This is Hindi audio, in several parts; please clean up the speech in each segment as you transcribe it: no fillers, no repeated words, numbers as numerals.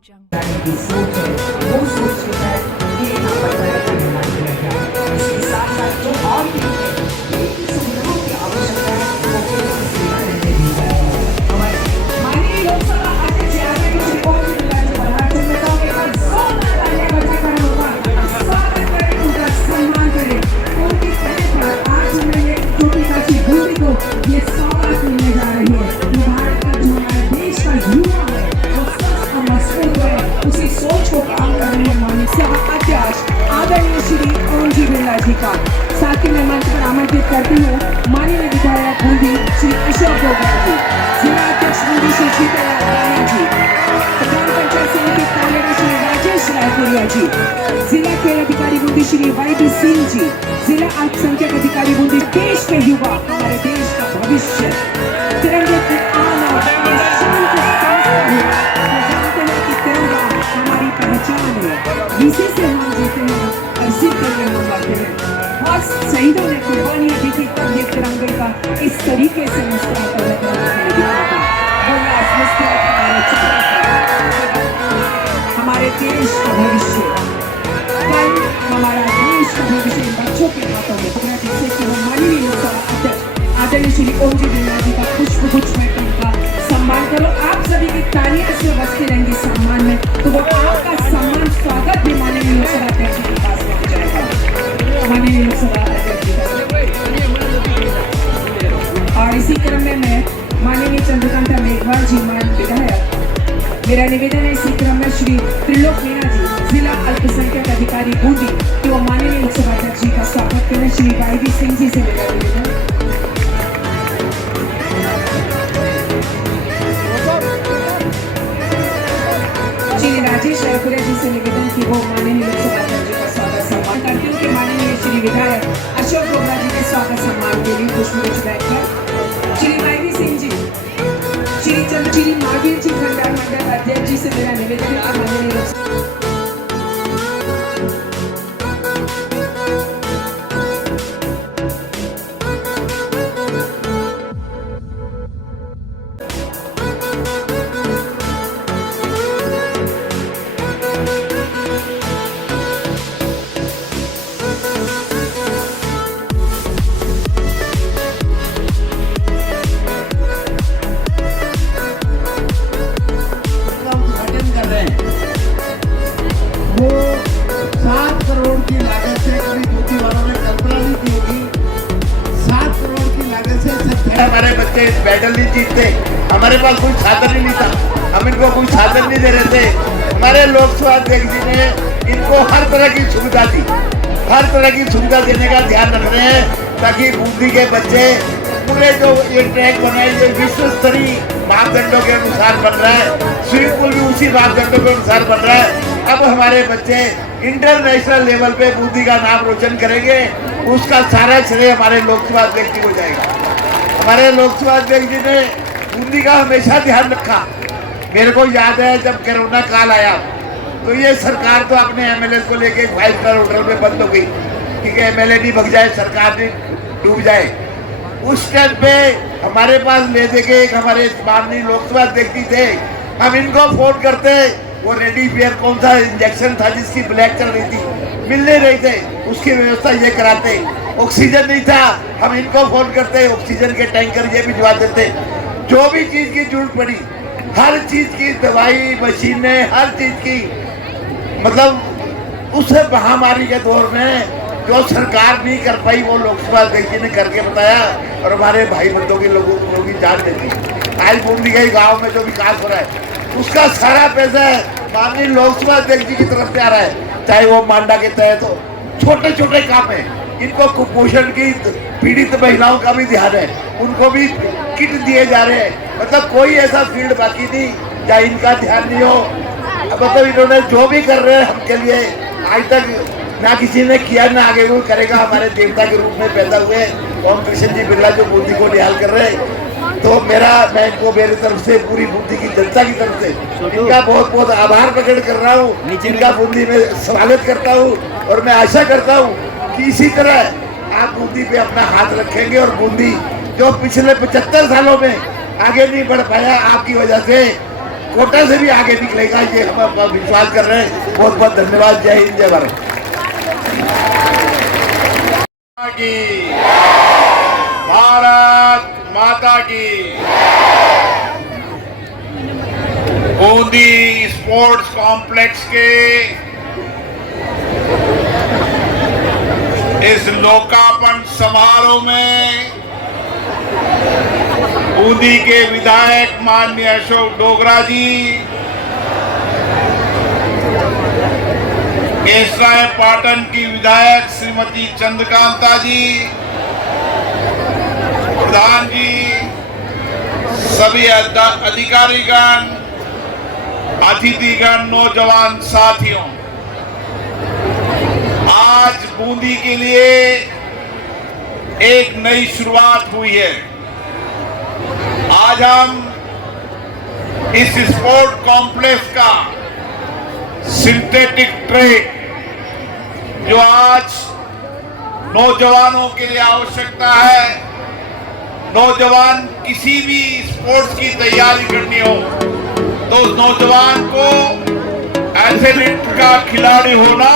की सोच है वो सोच जो है ये यहाँ पर पर्यटन विभाग में लगा है। इसके साथ साथ जो और भी है ये सुविधाओं की आवश्यकता है वो केवल सुविधा रहने दी जाए। हमारे माननीय लोकसभा अध्यक्ष आदरणीय श्री ओम बिरला जी भारत जनता के बाद जोरदार तालियां बजाकर उनका स्वागत करें, उनका सम्मान करें। उनकी कहने पर आज हमें छोटी काची भूमि को ये सौगात मिलने जा रही है। ये भारत का जो हमारे देश का युवा है वो स्वस्थ और मजबूत है, उसी सोच को काम करने में माननीय सभा अध्यक्ष आदरणीय श्री ओम जी बिरला जी का साथ ही मैं मंच पर आमंत्रित करती हूँ माननीय विधायक बूंदी श्री अशोक डोगरा जी, जिला अध्यक्ष बूंदी श्री शीतललाल राणा जी, प्रधान पंचायत समिति तालेरा श्री राजेश रायपुरिया जी, जिला खेल अधिकारी बूंदी श्री वाई सिंह जी, जिला अल्पसंख्यक अधिकारी बूंदी। देश के युवा हमारे देश का भविष्य, तिरंगे की आन और शान के साथ जानते हैं कि तिरंगा हमारी पहचान है, इसी से हम जीते हैं और इसी के लिए हम लड़ते हैं। और शहीदों ने कुर्बानियां दी थी तब ये तिरंगे का इस तरीके से मुस्कुराता हुआ हमारे देश का भविष्य, कल हमारा देश का भविष्य बच्चों के हाथों में, जिससे कि हम माननीय लोकसभा अध्यक्ष आदरणीय श्री ओम जी बिरला जी का पुष्पगुच्छ में उनका सम्मान करो। आप सभी की तालियां से बजती रहेंगी सम्मान में, तो वो आपका सम्मान स्वागत भी माननीय लोकसभा अध्यक्ष के पास में हो जाएगा। माननीय लोकसभा अध्यक्ष जी और इसी क्रम में मैं माननीय चंद्रकांता मेघवाल जी माननीय विधायक, मेरा निवेदन है इसी क्रम में श्री त्रिलोक मीणा जी, जिला अल्पसंख्यक अधिकारी बूंदी, तो माननीय लोकसभा अध्यक्ष जी का स्वागत करें। श्री वाई सिंह जी से मेरा निवेदन। श्री राजेश रायपुरिया जी से निवेदन की वो माननीय लोकसभा अध्यक्ष जी का स्वागत सम्मान करती हूँ कि माननीय श्री विधायक अशोक डोगरा जी के स्वागत सम्मान के लिए पुष्पगुच्छ बैठकर श्री वाई सिंह जी, श्री महावीर जी भंडार मंडल अध्यक्ष जी से मेरा निवेदन है माननीय लोकसभा वो 7 करोड़ की लागत से कभी मोदी वालों ने कल्पना नहीं की होगी। 7 करोड़ की लागत से हमारे बच्चे मेडल नहीं जीतते, हमारे पास कोई साधन ही नहीं था, हम इनको कोई साधन नहीं दे रहे थे। हमारे लोकसभा अध्यक्ष जी ने इनको हर तरह की सुविधा दी, हर तरह की सुविधा देने का ध्यान रख रहे हैं ताकि बूंदी के बच्चे पूरे जो ये ट्रैक बनाए ये विश्व स्तरीय मापदंडों के अनुसार बन रहा है, स्विमिंग पूल भी उसी मापदंडों के अनुसार बन रहा है। अब हमारे बच्चे इंटरनेशनल लेवल पे बूंदी का नाम रोशन करेंगे, उसका सारा श्रेय हमारे लोकसभा अध्यक्ष जी को जाएगा। हमारे लोकसभा अध्यक्ष जी ने बूंदी का हमेशा ध्यान रखा। मेरे को याद है जब कोरोना काल आया तो ये सरकार तो अपने एमएलए को लेके 5 स्टार होटल में बंद हो गई, क्योंकि एमएलए नहीं भग जाए, सरकार नहीं डूब जाए। उस टाइम पे हमारे पास ले दे के एक हमारे माननीय लोकसभा अध्यक्ष जी थे, हम इनको फोन करते, वो रेमडेसिविर कौन सा इंजेक्शन था जिसकी ब्लैक चल रही थी, मिल नहीं रही थे, उसकी व्यवस्था ये कराते। ऑक्सीजन नहीं था, हम इनको फोन करते, ऑक्सीजन के टैंकर ये भिजवा देते। जो भी चीज की जरूरत पड़ी, हर चीज की दवाई, मशीनें, हर चीज की, मतलब उस महामारी के दौर में जो सरकार नहीं कर पाई वो लोकसभा अध्यक्ष जी ने करके बताया और हमारे भाई बंधुओं के लोगों की जान दे दी। आज बूंदी के गाँव में जो विकास हो रहा है उसका सारा पैसा माननीय लोकसभा अध्यक्ष जी की तरफ से आ रहा है। चाहे वो मांडा के तहत हो, छोटे छोटे काम है, इनको कुपोषण की पीड़ित महिलाओं का भी ध्यान है, उनको भी किट दिए जा रहे हैं। मतलब कोई ऐसा फील्ड बाकी नहीं जहाँ इनका ध्यान नहीं हो। मतलब इन्होंने जो भी कर रहे हैं हमके लिए, आज तक ना किसी ने किया ना आगे कोई करेगा। हमारे देवता के रूप में पैदा हुए ओम कृष्ण जी बिरला जो बूंदी को निहाल कर रहे हैं, तो मैं इनको मेरी तरफ से पूरी बूंदी की जनता की तरफ से इनका बहुत बहुत आभार प्रकट कर रहा हूँ, इनका बूंदी में स्वागत करता हूँ और मैं आशा करता हूँ कि इसी तरह आप बूंदी पे अपना हाथ रखेंगे और बूंदी जो पिछले 75 सालों में आगे नहीं बढ़ पाया आपकी वजह से, कोटा से भी आगे निकलेगा, ये हम विश्वास कर रहे हैं। बहुत बहुत धन्यवाद। जय हिंद, जय भारत की, भारत माता की। बूंदी स्पोर्ट्स कॉम्प्लेक्स के इस लोकार्पण समारोह में बूंदी के विधायक माननीय अशोक डोगरा जी, केसराय पाटन की विधायक श्रीमती चंद्रकांता जी, प्रधान जी, सभी अधिकारीगण, अतिथिगण, नौजवान साथियों, आज बूंदी के लिए एक नई शुरुआत हुई है। आज हम इस स्पोर्ट कॉम्प्लेक्स का सिंथेटिक ट्रैक, जो आज नौजवानों के लिए आवश्यकता है, नौजवान किसी भी स्पोर्ट्स की तैयारी करनी हो तो उस नौजवान को एथलीट का खिलाड़ी होना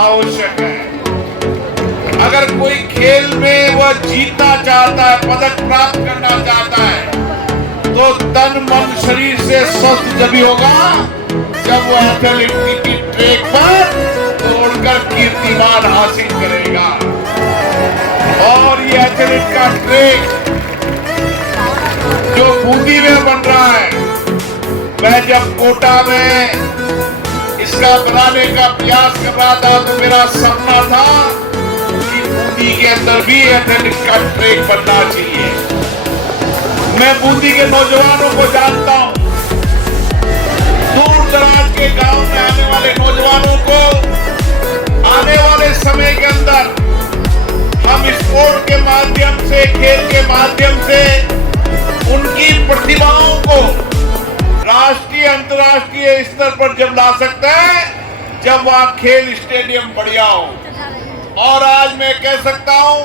आवश्यक है। अगर कोई खेल में वह जीतना चाहता है, पदक प्राप्त करना चाहता है, तो तन मन शरीर से स्वस्थ जब होगा जब वो एथलीट की ट्रैक पर दौड़कर कीर्तिमान हासिल करेगा। और ये एथलीट का ट्रैक जो बूंदी में बन रहा है, मैं जब कोटा में इसका बनाने का प्रयास कर रहा था तो मेरा सपना था कि बूंदी के अंदर भी एथलेटिक का ट्रैक बनना चाहिए। मैं बूंदी के नौजवानों को जानता हूं, दूर दराज के गांव में आने वाले नौजवानों को आने वाले समय के अंदर हम स्पोर्ट के माध्यम से, खेल के माध्यम से उनकी प्रतिभाओं को राष्ट्रीय अंतर्राष्ट्रीय स्तर पर जब ला सकते हैं, जब वहां खेल स्टेडियम बढ़िया हो। और आज मैं कह सकता हूं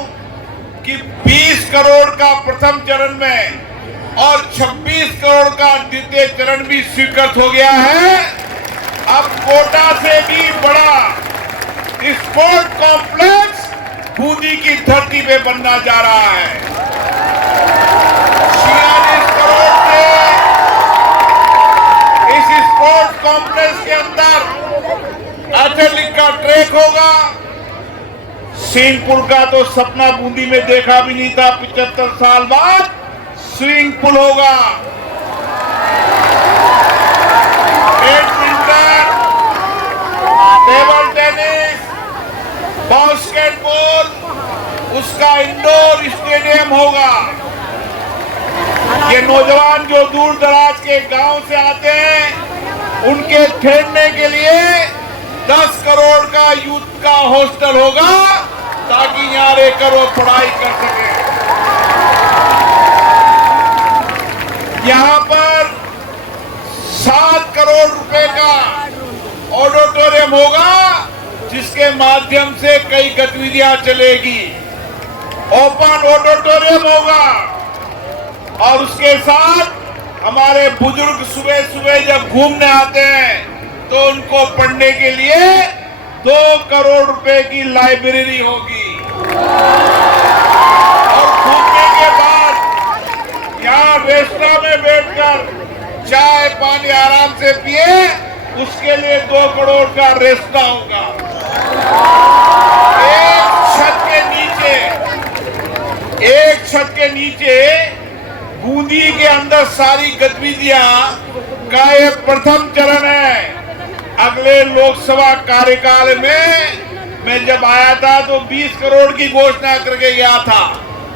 कि 20 करोड़ का प्रथम चरण में और 26 करोड़ का द्वितीय चरण भी स्वीकृत हो गया है। अब कोटा से भी बड़ा स्पोर्ट कॉम्प्लेक्स बूंदी की धरती पे बनना जा रहा है। 46 करोड़ से इस स्पोर्ट कॉम्प्लेक्स के अंदर एथलेटिक का ट्रैक होगा। स्विमिंग पूल का तो सपना बूंदी में देखा भी नहीं था, 75 साल बाद स्विमिंग पूल होगा। बैडमिंटन, टेबल टेनिस, बास्केटबॉल, उसका इंडोर स्टेडियम होगा। ये नौजवान जो दूर दराज के गांव से आते हैं, उनके ठहरने के लिए 10 करोड़ का यूथ का हॉस्टल होगा, ताकि यहाँ रहकर वो पढ़ाई कर सके। यहाँ पर 7 करोड़ रुपए का ऑडिटोरियम होगा, जिसके माध्यम से कई गतिविधियां चलेगी। ओपन ऑडिटोरियम होगा और उसके साथ हमारे बुजुर्ग सुबह सुबह जब घूमने आते हैं तो उनको पढ़ने के लिए 2 करोड़ रुपए की लाइब्रेरी होगी। और घूमने के बाद यहाँ रेस्टोरेंट में बैठकर चाय पानी आराम से पिए, उसके लिए 2 करोड़ का रेस्टोरेंट होगा। एक छत के नीचे बूंदी के अंदर सारी गतिविधियां का ये प्रथम चरण है। अगले लोकसभा कार्यकाल में मैं जब आया था तो 20 करोड़ की घोषणा करके गया था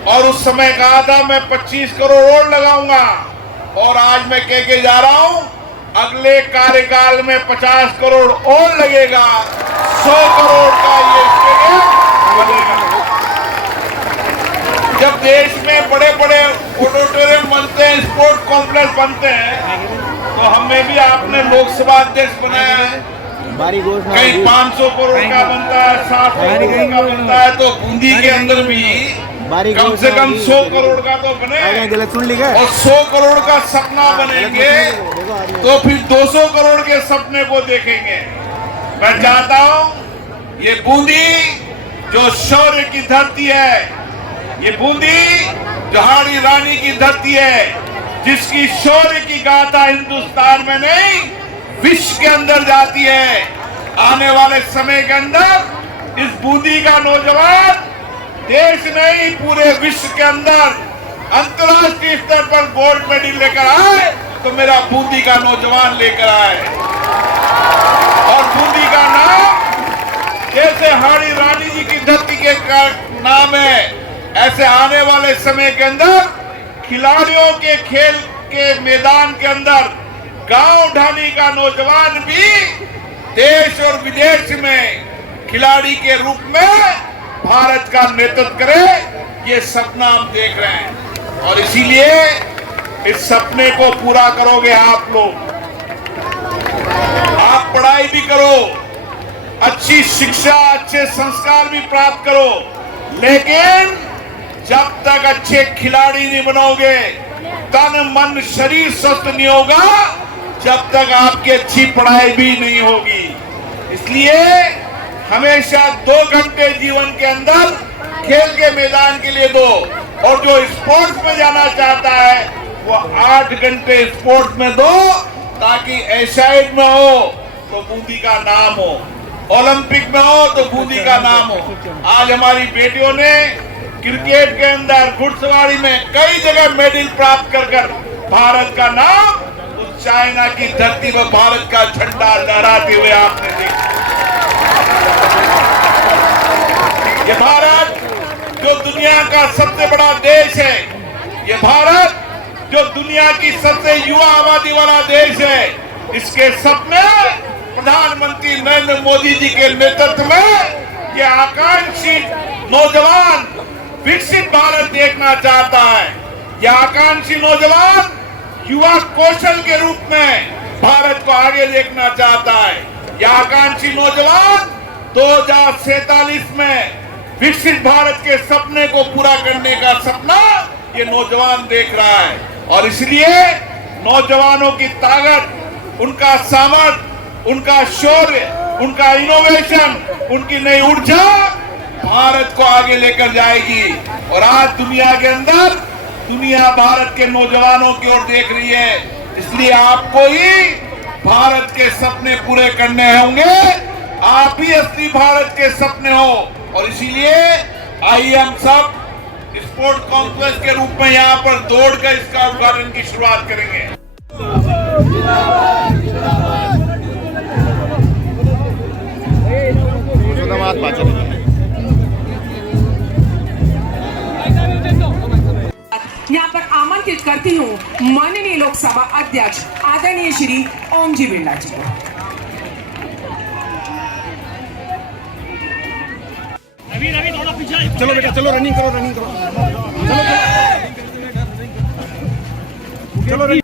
और उस समय कहा था मैं 25 करोड़ और लगाऊंगा, और आज मैं कह के जा रहा हूं अगले कार्यकाल में 50 करोड़ और लगेगा, 100 करोड़ का ये स्टेडियम बनेगा। जब देश में बड़े बड़े ऑडिटोरियम बनते हैं, स्पोर्ट कॉम्प्लेक्स बनते हैं, तो हमें भी आपने लोकसभा अध्यक्ष बनाया है। कहीं 500 करोड़ का बनता है, 700 करोड़ का बनता है, तो बूंदी के अंदर भी कम से कम 100 करोड़ का तो बने, और 100 करोड़ का सपना बनेंगे तो फिर 200 करोड़ के सपने को देखेंगे। मैं चाहता हूं ये बूंदी जो शौर्य की धरती है, ये बूंदी जो हाड़ी रानी की धरती है, जिसकी शौर्य की गाथा हिंदुस्तान में नहीं विश्व के अंदर जाती है। आने वाले समय के अंदर इस बूंदी का नौजवान देश नहीं पूरे विश्व के अंदर अंतर्राष्ट्रीय स्तर पर गोल्ड मेडल लेकर आए तो मेरा बूंदी का नौजवान लेकर आए। और बूंदी का नाम जैसे हाड़ी रानी जी की धरती के नाम है, ऐसे आने वाले समय के अंदर खिलाड़ियों के खेल के मैदान के अंदर गांव ढाणी का नौजवान भी देश और विदेश में खिलाड़ी के रूप में भारत का नेतृत्व करे, ये सपना हम देख रहे हैं। और इसीलिए इस सपने को पूरा करोगे आप लोग। आप पढ़ाई भी करो, अच्छी शिक्षा, अच्छे संस्कार भी प्राप्त करो, लेकिन जब तक अच्छे खिलाड़ी नहीं बनोगे, तन मन शरीर स्वस्थ नहीं होगा, जब तक आपकी अच्छी पढ़ाई भी नहीं होगी। इसलिए हमेशा 2 घंटे जीवन के अंदर खेल के मैदान के लिए दो, और जो स्पोर्ट्स में जाना चाहता है वो 8 घंटे स्पोर्ट्स में दो, ताकि एशियाड में हो तो बूंदी का नाम हो, ओलंपिक में हो तो बूंदी का नाम हो। आज हमारी बेटियों ने क्रिकेट के अंदर, घुड़सवारी में कई जगह मेडल प्राप्त कर भारत का नाम उस चाइना की धरती पर भारत का झंडा लहराते हुए आपने देखा। ये भारत जो दुनिया का सबसे बड़ा देश है, ये भारत जो दुनिया की सबसे युवा आबादी वाला देश है, इसके सपने प्रधानमंत्री नरेंद्र मोदी जी के नेतृत्व में ये आकांक्षी नौजवान विकसित भारत देखना चाहता है। यह आकांक्षी नौजवान युवा कौशल के रूप में भारत को आगे देखना चाहता है। यह आकांक्षी नौजवान 2047 में विकसित भारत के सपने को पूरा करने का सपना ये नौजवान देख रहा है। और इसलिए नौजवानों की ताकत, उनका सामर्थ्य, उनका शौर्य, उनका इनोवेशन, उनकी नई ऊर्जा भारत को आगे लेकर जाएगी। और आज दुनिया के अंदर दुनिया भारत के नौजवानों की ओर देख रही है। इसलिए आपको ही भारत के सपने पूरे करने होंगे। आप ही असली भारत के सपने हो। और इसीलिए आइए हम सब स्पोर्ट कॉम्प्लेक्स के रूप में यहाँ पर दौड़कर इसका उद्घाटन की शुरुआत करेंगे। यहाँ पर आमंत्रित करती हूँ माननीय लोकसभा अध्यक्ष आदरणीय श्री ओम जी बिरला जी को। रवि थोड़ा पीछे चलो बेटा, चलो रनिंग करो, रनिंग करो, चलो रनिंग।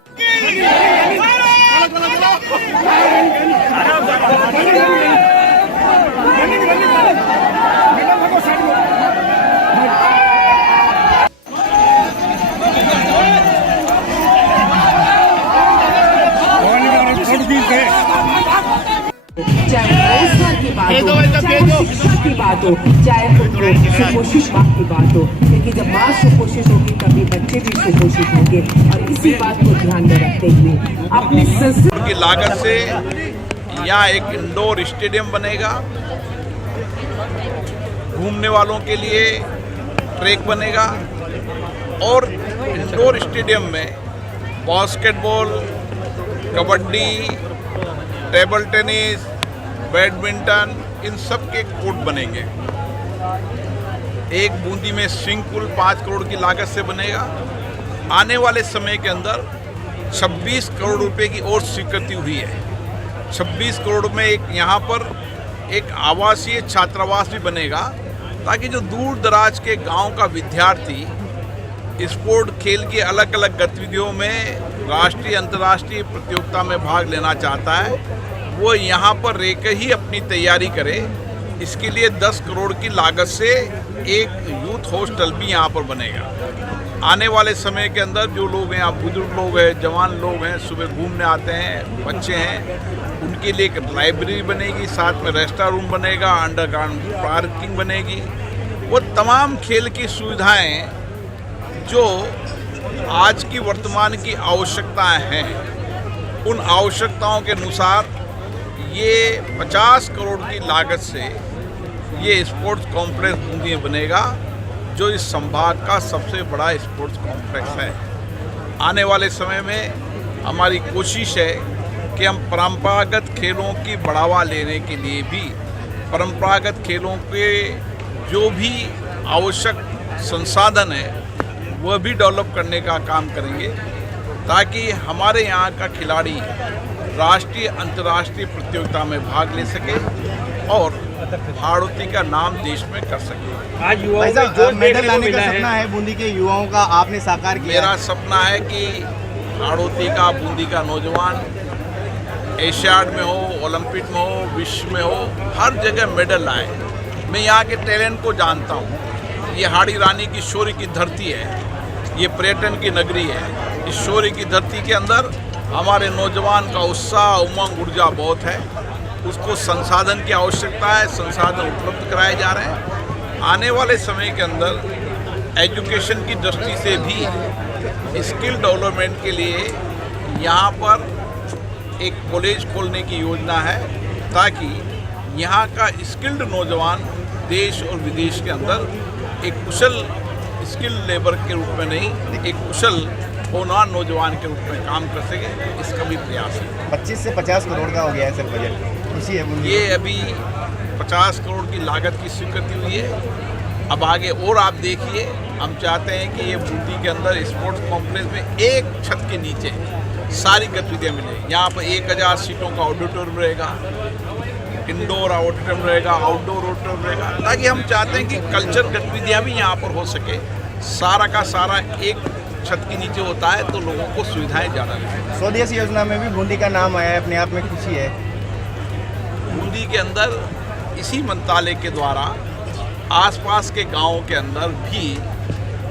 चाहे रोजगार की बात हो, चाहे शिक्षा की बात हो, चाहे सुपोषित माँ की बात हो, लेकिन जब माँ सुपोषित होगी तभी बच्चे भी सुपोषित होंगे। और इसी बात को ध्यान में रखते हुए अपनी संस्कृति की लागत से यहाँ एक इंडोर स्टेडियम बनेगा, घूमने वालों के लिए ट्रैक बनेगा, और इंडोर स्टेडियम में basketball, kabaddi, table tennis, badminton, इन सब के कोर्ट बनेंगे। एक बूंदी में स्विमिंग पूल 5 करोड़ की लागत से बनेगा। आने वाले समय के अंदर 26 करोड़ रुपए की और स्वीकृति हुई है। 26 करोड़ में एक यहाँ पर एक आवासीय छात्रावास भी बनेगा, ताकि जो दूर दराज के गांव का विद्यार्थी स्पोर्ट खेल की अलग अलग गतिविधियों में राष्ट्रीय अंतर्राष्ट्रीय प्रतियोगिता में भाग लेना चाहता है, वो यहाँ पर रहकर ही अपनी तैयारी करे। इसके लिए 10 करोड़ की लागत से एक यूथ हॉस्टल भी यहाँ पर बनेगा। आने वाले समय के अंदर जो लोग हैं, आप बुजुर्ग लोग हैं, जवान लोग हैं, सुबह घूमने आते हैं, बच्चे हैं, उनके लिए एक लाइब्रेरी बनेगी, साथ में रेस्टोरेंट रूम बनेगा, अंडरग्राउंड पार्किंग बनेगी। वो तमाम खेल की सुविधाएं जो आज की वर्तमान की आवश्यकताएं हैं, उन आवश्यकताओं के अनुसार ये 50 करोड़ की लागत से ये स्पोर्ट्स कॉम्प्लेक्स बूंदी बनेगा, जो इस संभाग का सबसे बड़ा स्पोर्ट्स कॉम्प्लेक्स है। आने वाले समय में हमारी कोशिश है कि हम परंपरागत खेलों की बढ़ावा लेने के लिए भी परंपरागत खेलों के जो भी आवश्यक संसाधन है वह भी डेवलप करने का काम करेंगे, ताकि हमारे यहाँ का खिलाड़ी राष्ट्रीय अंतर्राष्ट्रीय प्रतियोगिता में भाग ले सके और हाड़ौती का नाम देश में कर सके। आज युवाओं में जो मेडल लाने का सपना है बूंदी के युवाओं का, आपने साकार किया। मेरा सपना है कि हाड़ौती का, बूंदी का नौजवान एशियाड में हो, ओलंपिक में हो, विश्व में हो, हर जगह मेडल लाए। मैं यहाँ के टैलेंट को जानता हूँ। ये हाड़ी रानी की शौर्य की धरती है, ये पर्यटन की नगरी है। इस शौर्य की धरती के अंदर हमारे नौजवान का उत्साह, उमंग, ऊर्जा बहुत है। उसको संसाधन की आवश्यकता है, संसाधन उपलब्ध कराए जा रहे हैं। आने वाले समय के अंदर एजुकेशन की दृष्टि से भी स्किल डेवलपमेंट के लिए यहाँ पर एक कॉलेज खोलने की योजना है, ताकि यहाँ का स्किल्ड नौजवान देश और विदेश के अंदर एक कुशल स्किल लेबर के रूप में नहीं, एक कुशल होनहार नौजवान के रूप में काम कर सके, इसका भी प्रयास है। 25 से 50 करोड़ का हो गया है सर बजट, खुशी है बूंदी। ये अभी 50 करोड़ की लागत की स्वीकृति हुई है। अब आगे और आप देखिए, हम चाहते हैं कि ये बूंदी के अंदर स्पोर्ट्स कॉम्प्लेक्स में एक छत के नीचे सारी गतिविधियाँ मिले। यहाँ पर 1000 सीटों का ऑडिटोरियम रहेगा, इंडोर ऑडिटोरियम रहेगा, आउटडोर ऑडिटोरियम रहेगा, ताकि हम चाहते हैं कि कल्चर गतिविधियाँ भी यहाँ पर हो सके। सारा का सारा एक छत के नीचे होता है तो लोगों को सुविधाएं ज़्यादा मिलेंगी। स्वदेश योजना में भी बूंदी का नाम आया है, अपने आप में खुशी है। बूंदी के अंदर इसी मंत्रालय के द्वारा आसपास के गांवों के अंदर भी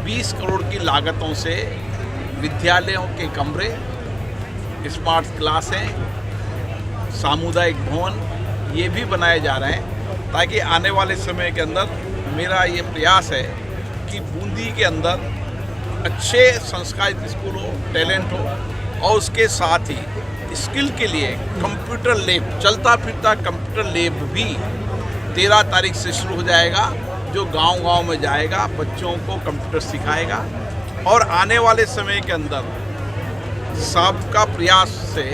20 करोड़ की लागतों से विद्यालयों के कमरे, स्मार्ट क्लासें, सामुदायिक भवन ये भी बनाए जा रहे हैं, ताकि आने वाले समय के अंदर मेरा ये प्रयास है कि बूंदी के अंदर अच्छे संस्कारित स्कूल हो, टैलेंट हो, और उसके साथ ही स्किल के लिए कंप्यूटर लैब, चलता फिरता कंप्यूटर लैब भी 13 तारीख से शुरू हो जाएगा, जो गांव-गांव में जाएगा, बच्चों को कंप्यूटर सिखाएगा। और आने वाले समय के अंदर सबका प्रयास से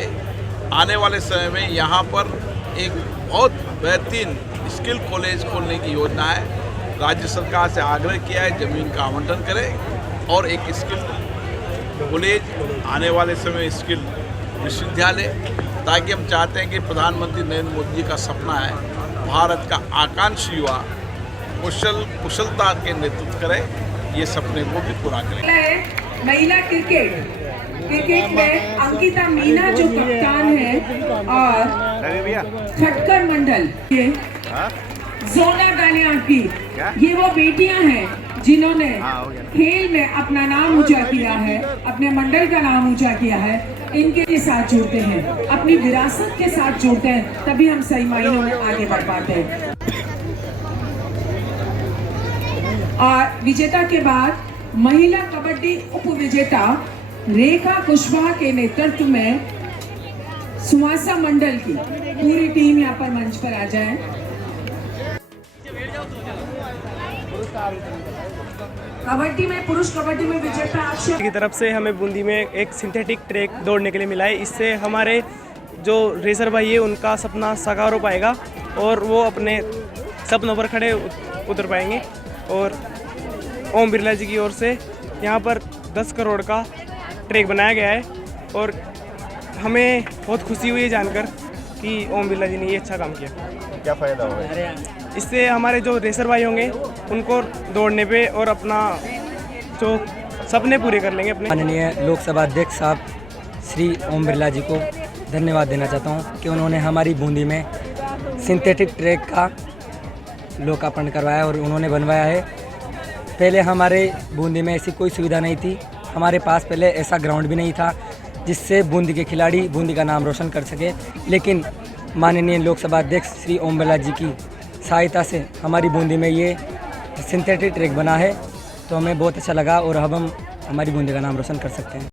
आने वाले समय में यहाँ पर एक बहुत बेहतरीन स्किल कॉलेज खोलने की योजना है। राज्य सरकार से आग्रह किया है ज़मीन का आवंटन करें और एक स्किल कॉलेज, आने वाले समय स्किल विश्वविद्यालय, ताकि हम चाहते हैं कि प्रधानमंत्री नरेंद्र मोदी जी का सपना है भारत का आकांक्षी युवा कुशलता के नेतृत्व करे, ये सपने को भी पूरा करें। महिला क्रिकेट में अंकिता मीना जो कप्तान है और खटकर मंडल के जोना डालिया की, ये वो बेटियां हैं जिन्होंने खेल में अपना नाम ऊंचा किया है, अपने मंडल का नाम ऊंचा किया है। इनके लिए साथ जुड़ते हैं, अपनी विरासत के साथ जुड़ते हैं, तभी हम सही मायनों में आगे बढ़ पाते हैं। और विजेता के बाद महिला कबड्डी उप विजेता रेखा कुशवाहा के नेतृत्व में सुहासा मंडल की पूरी टीम यहाँ पर मंच पर आ जाए। कबड्डी में, पुरुष कबड्डी में विजेता अक्षय की तरफ से हमें बूंदी में एक सिंथेटिक ट्रैक दौड़ने के लिए मिला है। इससे हमारे जो रेसर भाई है उनका सपना साकार हो पाएगा और वो अपने सपनों पर खड़े उतर पाएंगे। और ओम बिरला जी की ओर से यहाँ पर 10 करोड़ का ट्रैक बनाया गया है और हमें बहुत खुशी हुई है जानकर कि ओम बिरला जी ने ये अच्छा काम किया। क्या फ़ायदा होगा इससे? हमारे जो रेसर भाई होंगे उनको दौड़ने पे और अपना जो सपने पूरे कर लेंगे अपने। माननीय लोकसभा अध्यक्ष साहब श्री ओम बिरला जी को धन्यवाद देना चाहता हूं कि उन्होंने हमारी बूंदी में सिंथेटिक ट्रैक का लोकार्पण करवाया और उन्होंने बनवाया है, पहले हमारे बूंदी में ऐसी कोई सुविधा नहीं थी। हमारे पास पहले ऐसा ग्राउंड भी नहीं था जिससे बूंदी के खिलाड़ी बूंदी का नाम रोशन कर सके। लेकिन माननीय लोकसभा अध्यक्ष श्री ओम बिरला जी की सहायता से हमारी बूंदी में ये सिंथेटिक ट्रैक बना है, तो हमें बहुत अच्छा लगा और अब हम हमारी बूंदी का नाम रोशन कर सकते हैं।